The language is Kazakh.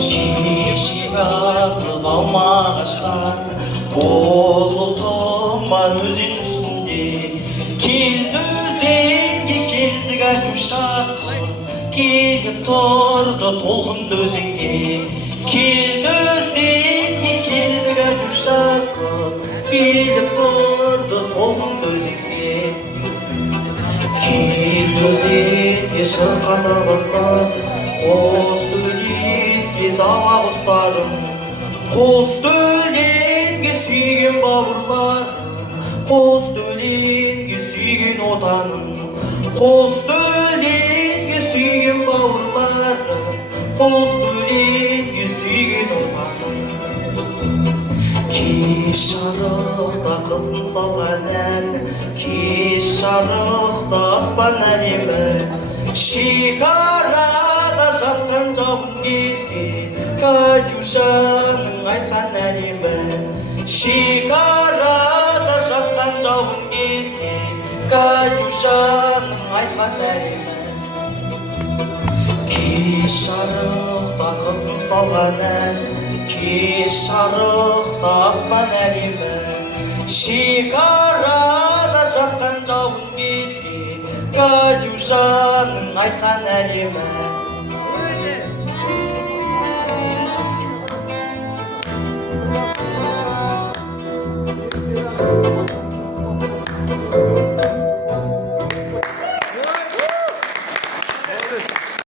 Şişik atıp almamışlar boz otomman özün üstünde. Kildi özenge kildi Katuşa kız, kelip tordu tolgun özenge. Kildi özenge kildi Katuşa kız, kelip tordu tolgun özenge. Kildi özenge şırkata bastap qoz tölenге дала құстарым, қос төленге сүйген бауырларым, қос төленге сүйген отаным, қос төленге сүйген бауырларым, қос төленге сүйген отаным. Кеш жарықта қыздың салған ән, кеш жарықта аспан әлемі, шекарада жатқан жауын кеткен Катюшаның айтқан әлемі. Шекарада жатқан жауын кеткен Катюшаның айтқан әлемі. Кеш жарықта қыздың салған ән, кеш жарықта аспан әлемі, шекарада жатқан жауын кеткен Катюшаның айтқан әлемі.